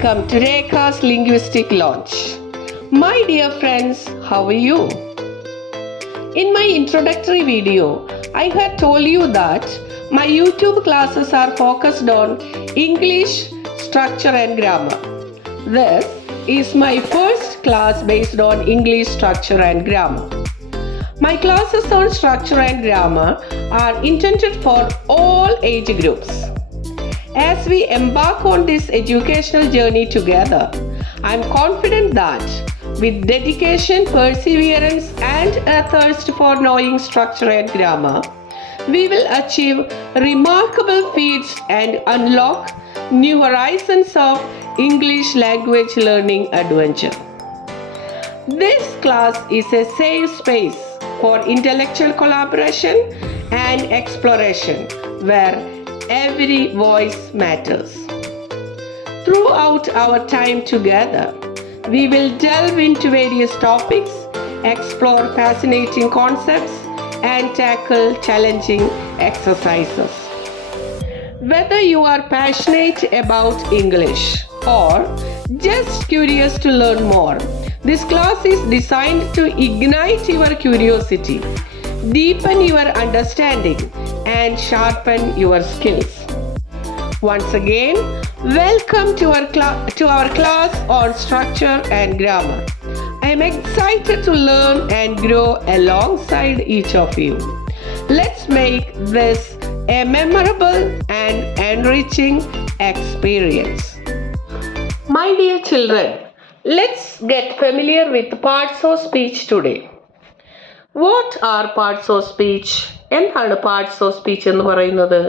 Welcome to Rekha's Linguistic Launch. My dear friends, how are you? In my introductory video, I had told you that my YouTube classes are focused on English structure and grammar. This is my first class based on English structure and grammar. My classes on structure and grammar are intended for all age groups. As we embark on this educational journey together, I am confident that with dedication, perseverance, and a thirst for knowing structure and grammar, we will achieve remarkable feats and unlock new horizons of English language learning adventure. This class is a safe space for intellectual collaboration and exploration where every voice matters. Throughout our time together, we will delve into various topics, explore fascinating concepts, and tackle challenging exercises. Whether you are passionate about English or just curious to learn more, this class is designed to ignite your curiosity, deepen your understanding, and sharpen your skills. Once again, welcome to our class on structure and grammar. I am excited to learn and grow alongside each of you. Let's make this a memorable and enriching experience. My dear children, let's get familiar with parts of speech today. What are parts of speech? എന്താണ് parts of speech എന്ന് പറയുന്നത്?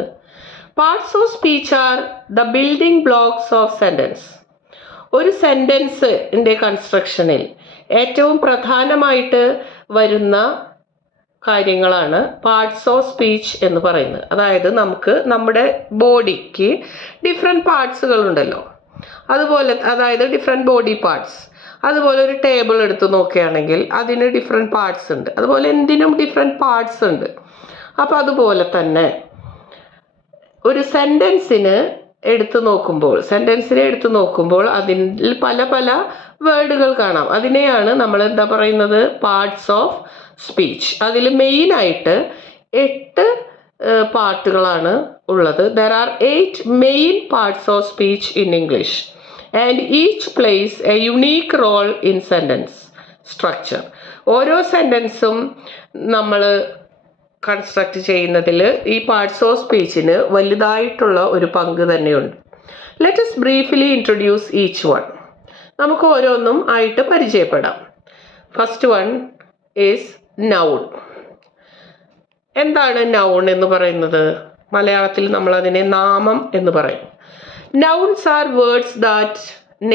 Parts of speech are the building blocks of sentence. ഒരു സെൻറ്റൻസിൻ്റെ കൺസ്ട്രക്ഷനിൽ ഏറ്റവും പ്രധാനമായിട്ട് വരുന്ന കാര്യങ്ങളാണ് parts of speech എന്ന് പറയുന്നത്. അതായത് നമുക്ക് നമ്മുടെ ബോഡിക്ക് ഡിഫറെൻറ്റ് പാർട്സുകളുണ്ടല്ലോ, അതുപോലെ അതായത് ഡിഫറെൻറ്റ് ബോഡി പാർട്സ്. അതുപോലെ ഒരു ടേബിൾ എടുത്ത് നോക്കുകയാണെങ്കിൽ അതിന് ഡിഫറെൻറ്റ് പാർട്സ് ഉണ്ട്. അതുപോലെ എന്തിനും ഡിഫറെൻറ്റ് പാർട്സ് ഉണ്ട്. അപ്പോൾ അതുപോലെ തന്നെ ഒരു സെൻറ്റൻസിനെ എടുത്തു നോക്കുമ്പോൾ അതിൽ പല പല വേർഡുകൾ കാണാം. അതിനെയാണ് നമ്മൾ എന്താ പറയുന്നത്? Parts of speech. അതിൽ മെയിനായിട്ട് 8 പാർട്ടുകളാണ് ഉള്ളത്. There are 8 main parts of speech in English and each place a unique role in sentence structure. ഓരോ സെൻറ്റൻസും നമ്മൾ കൺസ്ട്രക്റ്റ് ചെയ്യുന്നതിൽ ഈ പാർട്സ് ഓഫ് സ്പീച്ചിന് വലുതായിട്ടുള്ള ഒരു പങ്ക് തന്നെയുണ്ട്. Let us briefly introduce each one. നമുക്ക് ഓരോന്നും ആയിട്ട് പരിചയപ്പെടാം. First one is noun. എന്താണ് നൗൺ എന്ന് പറയുന്നത്? മലയാളത്തിൽ നമ്മളതിനെ നാമം എന്ന് പറയും. Nouns are words that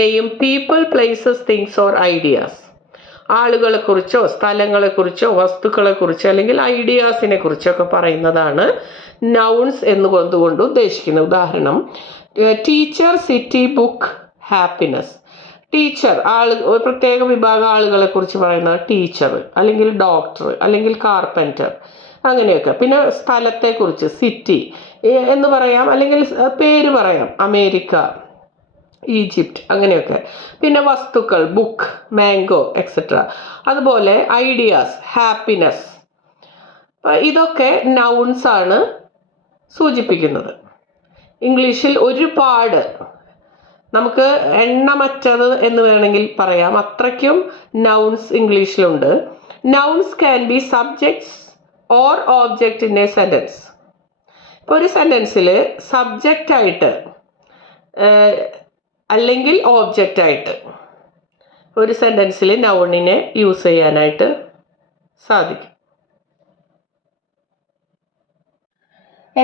name people, places, things or ideas. ആളുകളെക്കുറിച്ചോ സ്ഥലങ്ങളെക്കുറിച്ചോ വസ്തുക്കളെക്കുറിച്ചോ അല്ലെങ്കിൽ ഐഡിയാസിനെ കുറിച്ചൊക്കെ പറയുന്നതാണ് നൗൺസ് എന്നുകൊണ്ട് ഉദ്ദേശിക്കുന്നത്. ഉദാഹരണം, teacher, city, book, happiness. Teacher ഒരു പ്രത്യേക വിഭാഗം ആളുകളെ കുറിച്ച് പറയുന്നത് ടീച്ചർ, അല്ലെങ്കിൽ ഡോക്ടർ, അല്ലെങ്കിൽ കാർപ്പൻറ്റർ, അങ്ങനെയൊക്കെ. പിന്നെ സ്ഥലത്തെക്കുറിച്ച് സിറ്റി എന്ന് പറയാം, അല്ലെങ്കിൽ പേര് പറയാം, അമേരിക്ക, ഈജിപ്റ്റ്, അങ്ങനെയൊക്കെ. പിന്നെ വസ്തുക്കൾ, ബുക്ക്, മാംഗോ, എക്സെട്ര. അതുപോലെ ഐഡിയാസ്, ഹാപ്പിനെസ്. ഇതൊക്കെ നൗൺസ് ആണ് സൂചിപ്പിക്കുന്നത്. ഇംഗ്ലീഷിൽ ഒരുപാട്, നമുക്ക് എണ്ണമറ്റത് എന്ന് വേണമെങ്കിൽ പറയാം, അത്രയ്ക്കും നൗൺസ് ഇംഗ്ലീഷിലുണ്ട്. Nouns can be subjects or object in a sentence. ഇപ്പോൾ ഒരു സെൻറ്റൻസിൽ സബ്ജക്റ്റായിട്ട് അല്ലെങ്കിൽ ഓബ്ജക്റ്റായിട്ട് ഒരു സെൻറ്റൻസിൽ നൗണിനെ യൂസ് ചെയ്യാനായിട്ട് സാധിക്കും.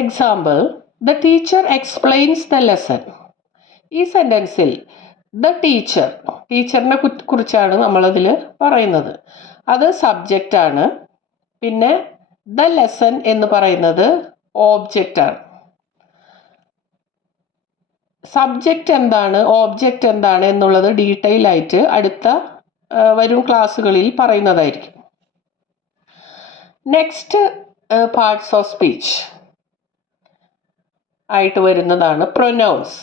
Example, the teacher explains the lesson. ഈ സെൻറ്റൻസിൽ ദ ടീച്ചറിനെ കുറിച്ചാണ് നമ്മളതിൽ പറയുന്നത്. അത് സബ്ജക്റ്റാണ്. പിന്നെ ദ ലെസൺ എന്ന് പറയുന്നത് ഓബ്ജക്റ്റാണ്. സബ്ജക്റ്റ് എന്താണ്, ഓബ്ജക്റ്റ് എന്താണ് എന്നുള്ളത് ഡീറ്റെയിൽ ആയിട്ട് അടുത്ത വരും ക്ലാസ്സുകളിൽ പറയുന്നതായിരിക്കും. നെക്സ്റ്റ് പാർട്സ് ഓഫ് സ്പീച്ച് ആയിട്ട് വരുന്നതാണ് pronounce.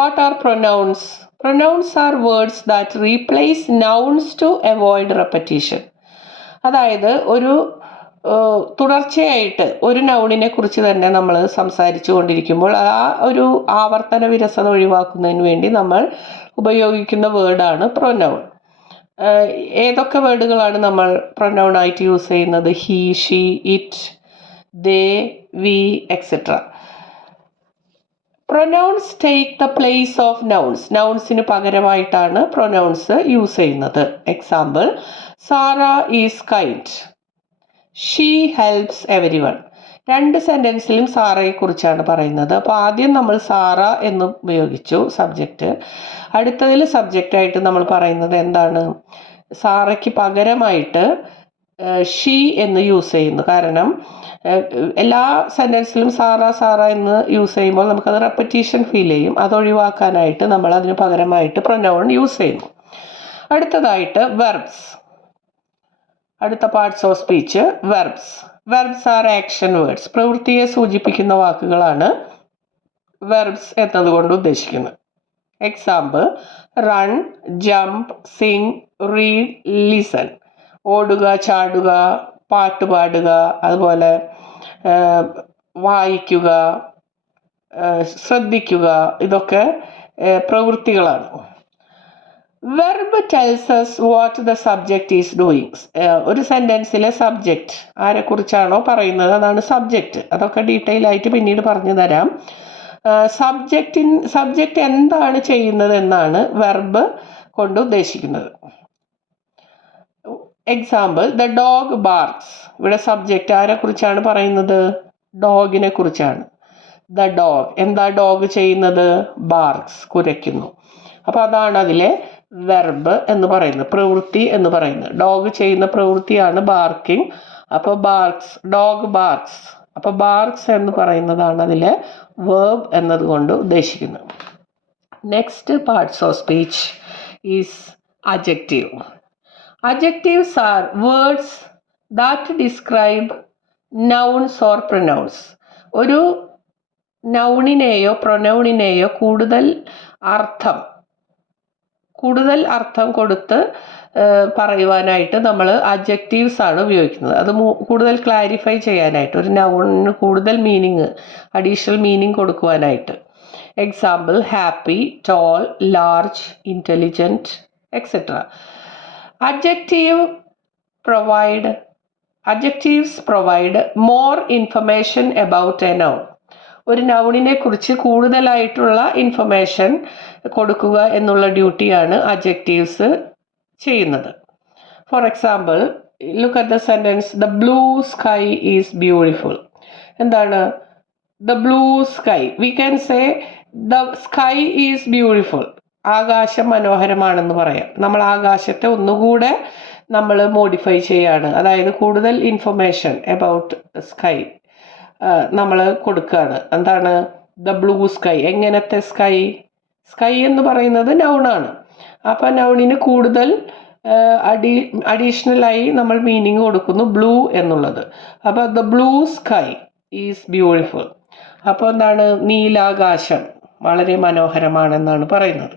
What are pronouns? Pronouns are words that replace nouns to avoid repetition. അതായത് ഒരു തുടർച്ചയായിട്ട് ഒരു നൗണിനെ കുറിച്ച് തന്നെ നമ്മൾ സംസാരിച്ചു കൊണ്ടിരിക്കുമ്പോൾ ആ ഒരു ആവർത്തന വിരസത ഒഴിവാക്കുന്നതിന് വേണ്ടി നമ്മൾ ഉപയോഗിക്കുന്ന വേർഡാണ് പ്രൊനൗൺ. ഏതൊക്കെ വേർഡുകളാണ് നമ്മൾ പ്രൊനൗൺ ആയിട്ട് യൂസ് ചെയ്യുന്നത്? He, she, it, they, we, etcetera. Pronouns take the place of nouns. നൗൺസിന് പകരമായിട്ടാണ് പ്രൊനൗൺസ് യൂസ് ചെയ്യുന്നത്. Example, Sara is kind, she helps everyone. രണ്ട് സെൻറ്റൻസിലും സാറയെ കുറിച്ചാണ് പറയുന്നത്. അപ്പോൾ ആദ്യം നമ്മൾ സാറ എന്ന് ഉപയോഗിച്ചു സബ്ജക്റ്റ്. അടുത്തതിൽ സബ്ജക്റ്റായിട്ട് നമ്മൾ പറയുന്നത് എന്താണ്? സാറയ്ക്ക് പകരമായിട്ട് ഷീ എന്ന് യൂസ് ചെയ്യുന്നു. കാരണം എല്ലാ സെൻറ്റൻസിലും സാറ സാറ എന്ന് യൂസ് ചെയ്യുമ്പോൾ നമുക്കത് റെപ്പറ്റീഷൻ ഫീൽ ചെയ്യും. അതൊഴിവാക്കാനായിട്ട് നമ്മൾ അതിന് പകരമായിട്ട് പ്രൊനൗൺ യൂസ് ചെയ്യുന്നു. അടുത്തതായിട്ട് വെർബ്സ്. അടുത്ത parts of speech verbs. Verbs are action words. പ്രവൃത്തിയെ സൂചിപ്പിക്കുന്ന വാക്കുകളാണ് വെർബ്സ് എന്നതുകൊണ്ട് ഉദ്ദേശിക്കുന്നത്. Example, run, jump, sing, read, listen. ഓടുക, ചാടുക, പാട്ട് പാടുക, അതുപോലെ വായിക്കുക, ശ്രദ്ധിക്കുക, ഇതൊക്കെ പ്രവൃത്തികളാണ്. Verb tells us what the subject is doing. ഒരു സെൻറ്റൻസിലെ സബ്ജക്റ്റ് ആരെക്കുറിച്ചാണോ പറയുന്നത് അതാണ് സബ്ജക്റ്റ്. അതൊക്കെ ഡീറ്റെയിൽ ആയിട്ട് പിന്നീട് പറഞ്ഞു തരാം. സബ്ജക്റ്റ് എന്താണ് ചെയ്യുന്നത് എന്നാണ് വെർബ് കൊണ്ട് ഉദ്ദേശിക്കുന്നത്. Example, the dog barks. ഇവിടെ സബ്ജക്റ്റ് ആരെക്കുറിച്ചാണ് പറയുന്നത്? ഡോഗിനെ കുറിച്ചാണ്. ദ ഡോഗ്, എന്താ ഡോഗ് ചെയ്യുന്നത്? ബാർക്സ്, കുരയ്ക്കുന്നു. അപ്പോൾ അതാണ് അതിലെ വെർബ് എന്ന് പറയുന്നത്, പ്രവൃത്തി എന്ന് പറയുന്നത്. ഡോഗ് ചെയ്യുന്ന പ്രവൃത്തിയാണ് ബാർക്കിംഗ്. അപ്പോൾ ബാർക്സ്, ഡോഗ് ബാർക്സ്. അപ്പോൾ ബാർക്സ് എന്ന് പറയുന്നതാണ് അതിലെ വേർബ് എന്നതുകൊണ്ട് ഉദ്ദേശിക്കുന്നത്. Next parts of speech is adjective. Adjectives are words that describe nouns or pronouns. ഒരു നൗണിനെയോ പ്രൊനൗണിനെയോ കൂടുതൽ അർത്ഥം കൊടുത്ത് പറയുവാനായിട്ട് നമ്മൾ അഡ്ജക്റ്റീവ്സ് ആണ് ഉപയോഗിക്കുന്നത്. അത് കൂടുതൽ ക്ലാരിഫൈ ചെയ്യാനായിട്ട്, ഒരു നൗണിന് കൂടുതൽ മീനിങ്, അഡീഷണൽ മീനിങ് കൊടുക്കുവാനായിട്ട്. Example, happy, tall, large, intelligent, etcetera. Adjectives provide more information about a noun. ഒരു നൗണിനെ കുറിച്ച് കൂടുതലായിട്ടുള്ള ഇൻഫർമേഷൻ കൊടുക്കുക എന്നുള്ള ഡ്യൂട്ടിയാണ് അഡ്ജക്റ്റീവ്സ് ചെയ്യുന്നത്. For example, look at the sentence, the blue sky is beautiful. എന്താണ് the blue sky? We can say the sky is beautiful. ആകാശം മനോഹരമാണെന്ന് പറയാം. നമ്മൾ ആകാശത്തെ ഒന്നുകൂടെ നമ്മൾ മോഡിഫൈ ചെയ്യാണ്. അതായത് കൂടുതൽ ഇൻഫർമേഷൻ എബൌട്ട് സ്കൈ നമ്മൾ കൊടുക്കുകയാണ്. എന്താണ് ദ ബ്ലൂ സ്കൈ? എങ്ങനത്തെ സ്കൈ? സ്കൈ എന്ന് പറയുന്നത് നൗണാണ്. അപ്പോൾ നൗണിന് കൂടുതൽ അഡീഷണലായി നമ്മൾ മീനിങ് കൊടുക്കുന്നു, ബ്ലൂ എന്നുള്ളത്. അപ്പോൾ the blue sky is beautiful. അപ്പോൾ എന്താണ്? നീലാകാശം വളരെ മനോഹരമാണെന്നാണ് പറയുന്നത്.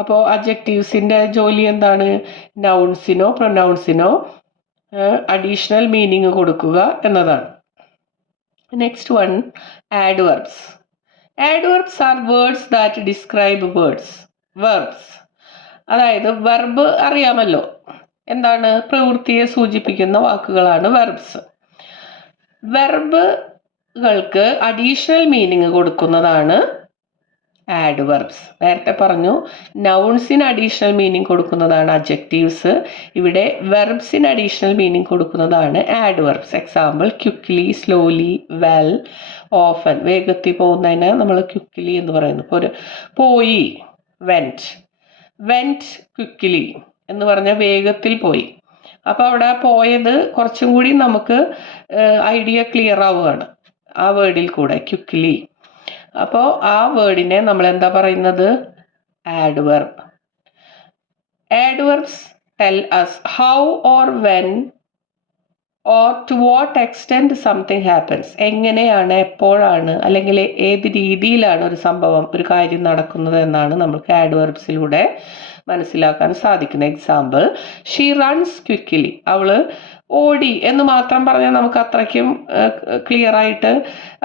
അപ്പോൾ അഡ്ജക്റ്റീവ്സിൻ്റെ ജോലി എന്താണ്? നൗൺസിനോ പ്രൊനൗൺസിനോ അഡീഷണൽ മീനിങ് കൊടുക്കുക എന്നതാണ്. Next one, adverbs. Adverbs are words that describe verbs. അതായത് വെർബ് അറിയാമല്ലോ, എന്താണ്? പ്രവൃത്തിയെ സൂചിപ്പിക്കുന്ന വാക്കുകളാണ് വെർബ്സ്. വെർബുകൾക്ക് അഡീഷണൽ മീനിങ് കൊടുക്കുന്നതാണ് ആഡ്വർബ്സ്. നേരത്തെ പറഞ്ഞു നൗൺസിന് അഡീഷണൽ മീനിങ് കൊടുക്കുന്നതാണ് അഡ്ജക്റ്റീവ്സ്. ഇവിടെ വെർബ്സിന് അഡീഷണൽ മീനിങ് കൊടുക്കുന്നതാണ് adverbs. Example, quickly, slowly, well, often. വേഗത്തിൽ പോകുന്നതിന് നമ്മൾ ക്വിക്ക്ലി എന്ന് പറയുന്നു. പോയി, വെൻറ്റ്. വെൻറ്റ് ക്വിക്ക്ലി എന്ന് പറഞ്ഞാൽ വേഗത്തിൽ പോയി. അപ്പോൾ അവിടെ പോയത് കുറച്ചും കൂടി നമുക്ക് ഐഡിയ ക്ലിയർ ആവുകയാണ് ആ വേർഡിൽ കൂടെ, ക്വിക്ക്ലി. അപ്പോൾ ആ വേർഡിനെ നമ്മൾ എന്താ പറയുന്നത്? Adverb. Adverbs tell us how or when or to what extent something happens, എങ്ങനെയാണ്, എപ്പോഴാണ്, അല്ലെങ്കിൽ ഏത് രീതിയിലാണ് ഒരു സംഭവം, ഒരു കാര്യം നടക്കുന്നത് എന്നാണ് നമുക്ക് ആഡ്വർബ്സിലൂടെ മനസ്സിലാക്കാൻ സാധിക്കുന്നത്. എക്സാമ്പിൾ, ഷീ റൺസ് ക്വിക്ക്ലി, അവൾ ഓടി എന്ന് മാത്രം പറഞ്ഞാൽ നമുക്ക് അത്രയ്ക്കും ക്ലിയർ ആയിട്ട്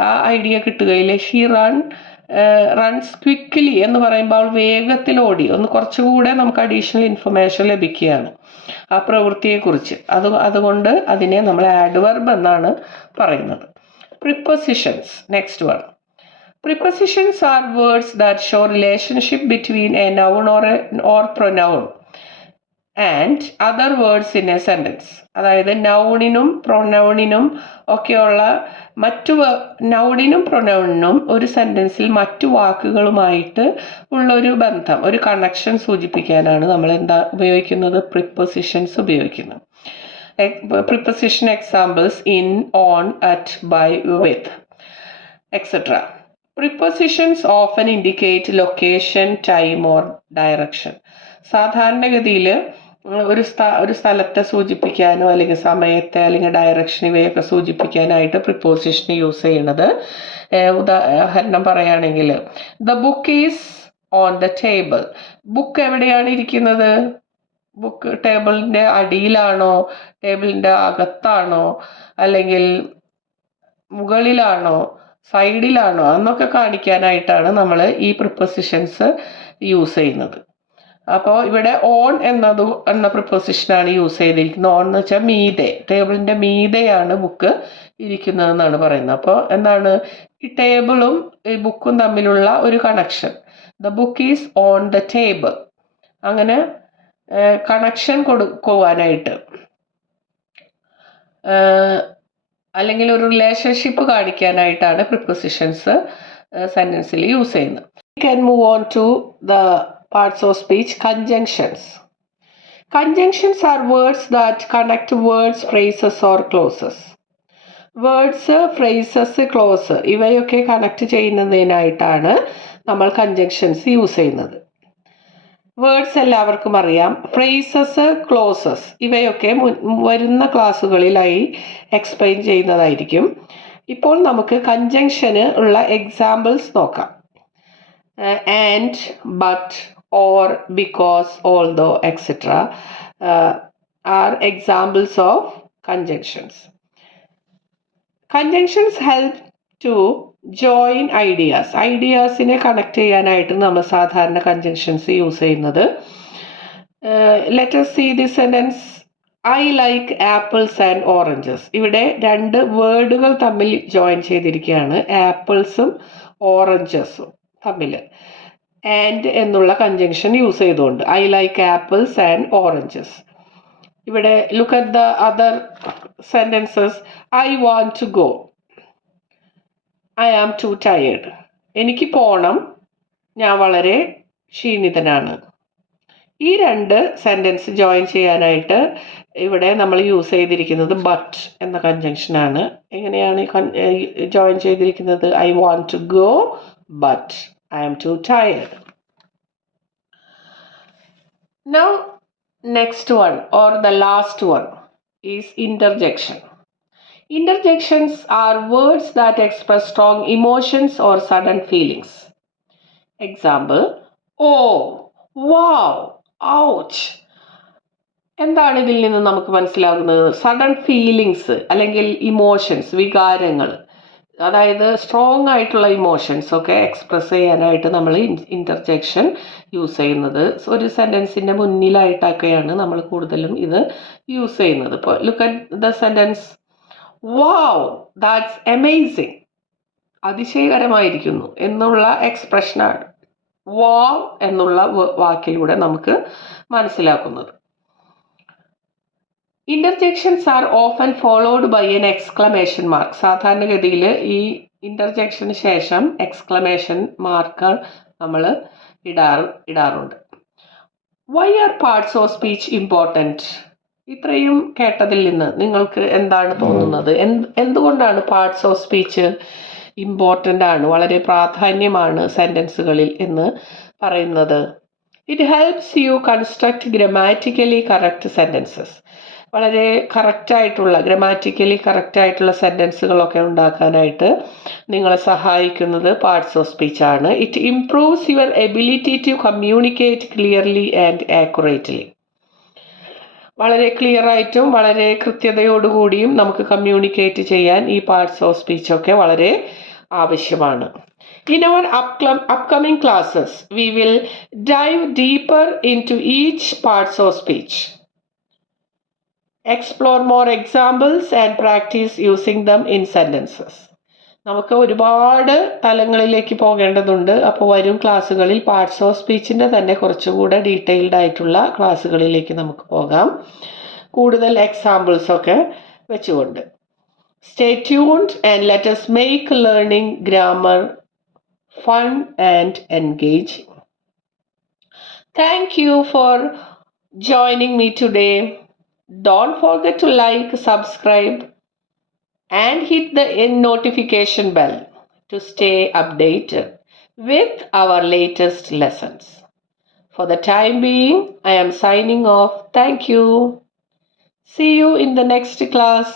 ആ ഐഡിയ കിട്ടുകയില്ല. ഷീ റൺസ് ക്വിക്ക്ലി എന്ന് പറയുമ്പോൾ അവൾ വേഗത്തിൽ ഓടി, ഒന്ന് കുറച്ചുകൂടെ നമുക്ക് അഡീഷണൽ ഇൻഫർമേഷൻ ലഭിക്കുകയാണ് ആ പ്രവൃത്തിയെക്കുറിച്ച്. അതുകൊണ്ട് അതിനെ നമ്മൾ ആഡ്വർബ് എന്നാണ് പറയുന്നത്. Prepositions, next one. Prepositions are words that show relationship between a noun or pronoun and other words in a sentence. അതായത് നൗണിനും പ്രൊനൗണിനും ഒക്കെയുള്ള നൗണിനും പ്രൊനൗണിനും ഒരു സെൻറ്റൻസിൽ മറ്റു വാക്കുകളുമായിട്ട് ഉള്ള ഒരു ബന്ധം, ഒരു കണക്ഷൻ സൂചിപ്പിക്കാനാണ് നമ്മൾ എന്താ ഉപയോഗിക്കുന്നത്, പ്രിപ്പോസിഷൻസ് ഉപയോഗിക്കുന്നത്. Preposition examples in, on, at, by, with, etcetera. Prepositions often indicate location, time or direction. സാധാരണഗതിയിൽ ഒരു സ്ഥലത്തെ സൂചിപ്പിക്കാനോ അല്ലെങ്കിൽ സമയത്തെ അല്ലെങ്കിൽ ഡയറക്ഷൻ ഇവയൊക്കെ സൂചിപ്പിക്കാനായിട്ട് പ്രിപ്പോസിഷൻ യൂസ് ചെയ്യുന്നത്. ഉദാഹരണം പറയുകയാണെങ്കിൽ, the book is on the table. Book എവിടെയാണ് ഇരിക്കുന്നത്? ബുക്ക് ടേബിളിൻ്റെ അടിയിലാണോ, ടേബിളിൻ്റെ അകത്താണോ, അല്ലെങ്കിൽ മുകളിലാണോ, സൈഡിലാണോ എന്നൊക്കെ കാണിക്കാനായിട്ടാണ് നമ്മൾ ഈ പ്രിപ്പോസിഷൻസ് യൂസ് ചെയ്യുന്നത്. അപ്പോൾ ഇവിടെ ഓൺ എന്ന പ്രിപ്പോസിഷനാണ് യൂസ് ചെയ്തിരിക്കുന്നത്. ഓൺ എന്ന് വെച്ചാൽ മീതെ, ടേബിളിൻ്റെ മീതെയാണ് ബുക്ക് ഇരിക്കുന്നതെന്നാണ് പറയുന്നത്. അപ്പോൾ എന്താണ് ഈ ടേബിളും ഈ ബുക്കും തമ്മിലുള്ള ഒരു connection. The book is on the table. അങ്ങനെ കണക്ഷൻ കൊടുക്കുവാനായിട്ട് അല്ലെങ്കിൽ ഒരു റിലേഷൻഷിപ്പ് കാണിക്കാനായിട്ടാണ് പ്രിപ്പോസിഷൻസ് സെൻറ്റൻസിൽ യൂസ് ചെയ്യുന്നത്. We can move on to the parts of speech. Conjunctions. Conjunctions are words that connect words, phrases or clauses. Words, phrases, close ഇവയൊക്കെ connect ചെയ്യുന്നതിനായിട്ടാണ് നമ്മൾ conjunctions use ചെയ്യുന്നത്. Words എല്ലാവർക്കും അറിയാം. Phrases, closes ഇവയൊക്കെ വരുന്ന ക്ലാസ്സുകളിലായി explain ചെയ്യുന്നതായിരിക്കും. ഇപ്പോൾ നമുക്ക് കൺജങ്ഷന് ഉള്ള എക്സാമ്പിൾസ് നോക്കാം. And, but, or, because, although, etcetera are examples of conjunctions. Conjunctions help to join ഐഡിയാസിനെ കണക്ട് ചെയ്യാനായിട്ട് നമ്മൾ സാധാരണ കൺജങ്ഷൻസ് യൂസ് ചെയ്യുന്നത്. Let us see this sentence. I like apples and oranges. ഇവിടെ രണ്ട് വേർഡുകൾ തമ്മിൽ ജോയിൻ ചെയ്തിരിക്കുകയാണ്, ആപ്പിൾസും ഓറഞ്ചസും തമ്മിൽ. ആൻഡ് എന്നുള്ള കൺജങ്ഷൻ യൂസ് ചെയ്തുകൊണ്ട് I like apples and oranges. ഇവിടെ look at the other sentences. I want to go. I am too tired. എനിക്ക് പോകണം, ഞാൻ വളരെ ക്ഷീണിതനാണ്. ഈ രണ്ട് സെൻറ്റൻസ് ജോയിൻ ചെയ്യാനായിട്ട് ഇവിടെ നമ്മൾ യൂസ് ചെയ്തിരിക്കുന്നത് ബട്ട് എന്ന കൺജങ്ഷനാണ്. എങ്ങനെയാണ് ജോയിൻ ചെയ്തിരിക്കുന്നത്? I want to go but I am too tired. Now next one or the last one is interjection. Interjections are words that express strong emotions or sudden feelings. Example, oh, wow, ouch. എന്താണ് ഇതിൽ നിന്ന് നമുക്ക് മനസ്സിലാകുന്നത്? Sudden feelings അല്ലെങ്കിൽ emotions, വികാരങ്ങൾ, അതായത് strong ആയിട്ടുള്ള emotions ഒക്കെ എക്സ്പ്രസ് ചെയ്യാനായിട്ട് നമ്മൾ ഇൻ്റർജെക്ഷൻ യൂസ് ചെയ്യുന്നത്. ഒരു സെൻറ്റൻസിൻ്റെ മുന്നിലായിട്ടൊക്കെയാണ് നമ്മൾ കൂടുതലും ഇത് യൂസ് ചെയ്യുന്നത്. ഇപ്പോൾ look at the sentence, wow, that's amazing. അതിശയകരമായിരിക്കുന്നു എന്നുള്ള എക്സ്പ്രഷനാണ് wow എന്നുള്ള വാക്കിലൂടെ നമുക്ക് മനസ്സിലാക്കുന്നത്. Interjections are often followed by an exclamation mark. സാധാരണഗതിയിൽ ഈ ഇന്റർജെക്ഷന് ശേഷം എക്സ്ക്ലമേഷൻ മാർക്ക് നമ്മൾ ഇടാറുണ്ട്. Why are parts of speech important? ഇത്രയും കേട്ടതിൽ നിന്ന് നിങ്ങൾക്ക് എന്താണ് തോന്നുന്നത്? എന്തുകൊണ്ടാണ് പാർട്സ് ഓഫ് സ്പീച്ച് ഇമ്പോർട്ടൻ്റ് ആണ്, വളരെ പ്രാധാന്യമാണ് സെൻറ്റൻസുകളിൽ എന്ന് പറയുന്നത്? It helps you construct grammatically correct sentences. വളരെ കറക്റ്റായിട്ടുള്ള ഗ്രാമാറ്റിക്കലി കറക്റ്റായിട്ടുള്ള സെൻറ്റൻസുകളൊക്കെ ഉണ്ടാക്കാനായിട്ട് നിങ്ങളെ സഹായിക്കുന്നത് പാർട്സ് ഓഫ് സ്പീച്ചാണ്. It improves your ability to communicate clearly and accurately. വളരെ ക്ലിയറായിട്ടും വളരെ കൃത്യതയോടുകൂടിയും നമുക്ക് കമ്മ്യൂണിക്കേറ്റ് ചെയ്യാൻ ഈ പാർട്സ് ഓഫ് സ്പീച്ചൊക്കെ വളരെ ആവശ്യമാണ്. In our upcoming classes, we will dive deeper into each parts of speech. Explore more examples and practice using them in sentences. നമുക്ക് ഒരുപാട് തലങ്ങളിലേക്ക് പോകേണ്ടതുണ്ട്. അപ്പോൾ വരും ക്ലാസ്സുകളിൽ പാർട്സ് ഓഫ് സ്പീച്ചിൻ്റെ തന്നെ കുറച്ചുകൂടെ ഡീറ്റെയിൽഡ് ആയിട്ടുള്ള ക്ലാസ്സുകളിലേക്ക് നമുക്ക് പോകാം, കൂടുതൽ എക്സാമ്പിൾസൊക്കെ വെച്ചുകൊണ്ട്. Stay tuned and let us make learning grammar fun and engaging. Thank you for joining me today. Don't forget to like, subscribe, and hit the notification bell to stay updated with our latest lessons. For the time being, I am signing off. Thank you. See you in the next class.